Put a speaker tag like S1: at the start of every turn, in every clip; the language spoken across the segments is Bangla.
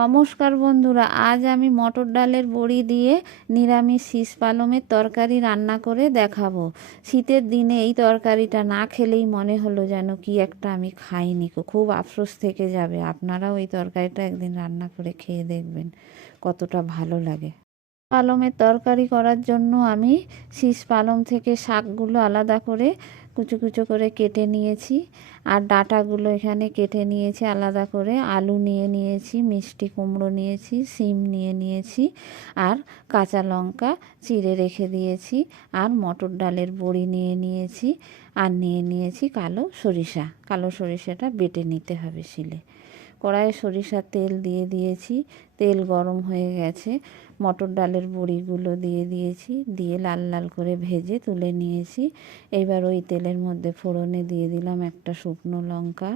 S1: নমস্কার বন্ধুরা, আজ আমি মটর ডালের বড়ি দিয়ে নিরামিষ শীষ পালমের তরকারি রান্না করে দেখাবো শীতের দিনে এই তরকারিটা না খেলেই মনে হলো যেন কি একটা আমি খাইনি। খুব আফসোস থেকে যাবে আপনারাও এই তরকারিটা একদিন রান্না করে খেয়ে দেখবেন কতটা ভালো লাগে পালমের তরকারি করার জন্য আমি শীষ পালম থেকে শাকগুলো আলাদা করে কুচো কুচো করে কেটে নিয়েছি। আর ডাটাগুলো এখানে কেটে নিয়েছি আলাদা করে। আলু নিয়ে নিয়েছি, মিষ্টি কুমড়ো নিয়েছি সিম নিয়ে নিয়েছি আর কাঁচা লঙ্কা চিড়ে রেখে দিয়েছি। আর মটর ডালের বড়ি নিয়ে নিয়েছি আর নিয়ে নিয়েছি কালো সরিষা। কালো সরিষাটা বেটে নিতে হবে শিলে। কড়াইয়ে সরিষার তেল দিয়ে দিয়েছি। তেল গরম হয়ে গেছে। মটর ডালের বড়িগুলো দিয়ে দিয়েছি, দিয়ে লাল লাল করে ভেজে তুলে নিয়েছি। এবার ওই তেলের মধ্যে ফোড়নে দিয়ে দিলাম একটা শুকনো লঙ্কা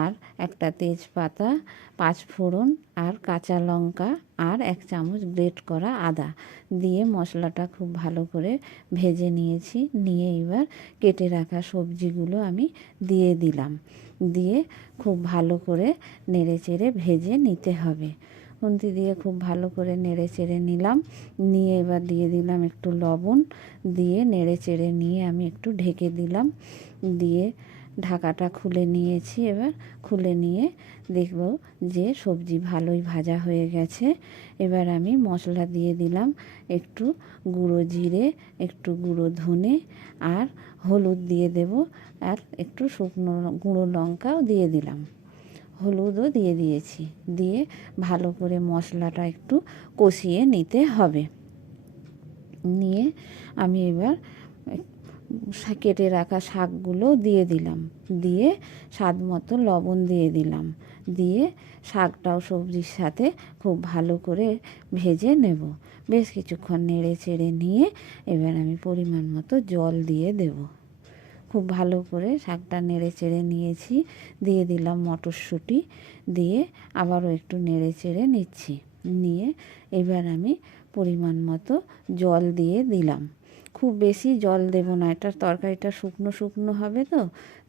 S1: আর একটা তেজপাতা, পাঁচ ফোড়ন আর কাঁচা লঙ্কা আর এক চামচ গ্রেট করা আদা। দিয়ে মশলাটা খুব ভালো করে ভেজে নিয়েছি। নিয়ে এবার কেটে রাখা সবজিগুলো আমি দিয়ে দিলাম। দিয়ে খুব ভালো করে নেড়ে চেড়ে ভেজে নিতে হবে। খুন্তি দিয়ে খুব ভালো করে নেড়ে চেড়ে নিলাম। নিয়ে এবার দিয়ে দিলাম একটু লবণ। দিয়ে নেড়ে চেড়ে নিয়ে আমি একটু ঢেকে দিলাম। দিয়ে ঢাকাটা খুলে নিয়েছি এবার। খুলে নিয়ে দেখব যে সবজি ভালোই ভাজা হয়ে গেছে। এবার আমি মশলা দিয়ে দিলাম একটু গুঁড়ো জিরে, একটু গুঁড়ো ধনে আর হলুদ দিয়ে দেব। আর একটু শুকনো গুঁড়ো লঙ্কাও দিয়ে দিলাম। হলুদও দিয়ে দিয়েছি। দিয়ে ভালো করে মশলাটা একটু কষিয়ে নিতে হবে। নিয়ে আমি এবার কেটে রাখা শাকগুলো দিয়ে দিলাম। দিয়ে স্বাদ মতো লবণ দিয়ে দিলাম। দিয়ে শাকটাও সবজির সাথে খুব ভালো করে ভেজে নেব। বেশ কিছুক্ষণ নেড়ে চেড়ে নিয়ে এবার আমি পরিমাণ মতো জল দিয়ে দেব। খুব ভালো করে শাকটা নেড়ে চেড়ে নিয়েছি। দিয়ে দিলাম মটরশুঁটি। দিয়ে আবারও একটু নেড়ে চেড়ে নিচ্ছি। নিয়ে এবার আমি পরিমাণ মতো জল দিয়ে দিলাম। খুব বেশি জল দেব না এটা তরকারিটা শুকনো শুকনো হবে তো,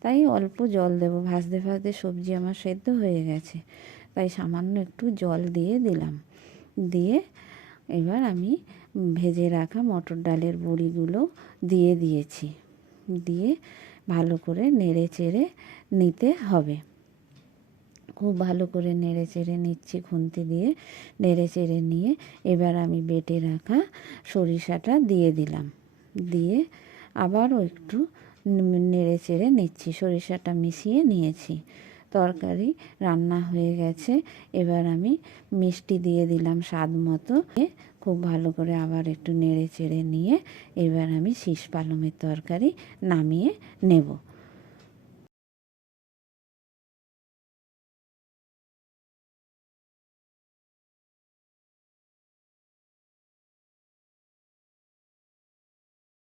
S1: তাই অল্প জল দেব। ভাজতে ভাজতে সবজি আমার সেদ্ধ হয়ে গেছে, তাই সামান্য একটু জল দিয়ে দিলাম। দিয়ে এবার আমি ভেজে রাখা মটর ডালের বড়িগুলো দিয়ে দিয়েছি। দিয়ে ভালো করে নেড়ে চেড়ে নিতে হবে। খুব ভালো করে নেড়ে চেড়ে নিচ্ছি খুন্তি দিয়ে। নেড়ে চেড়ে নিয়ে এবার আমি বেটে রাখা সরিষাটা দিয়ে দিলাম। দিয়ে আবারও একটু নেড়ে চেড়ে নিচ্ছি, সরিষাটা মিশিয়ে নিয়েছি। তরকারি রান্না হয়ে গেছে। এবার আমি মিষ্টি দিয়ে দিলাম স্বাদ মতো। খুব ভালো করে আবার একটু নেড়ে চেড়ে নিয়ে এবার আমি শীষ পালমের তরকারি নামিয়ে নেব।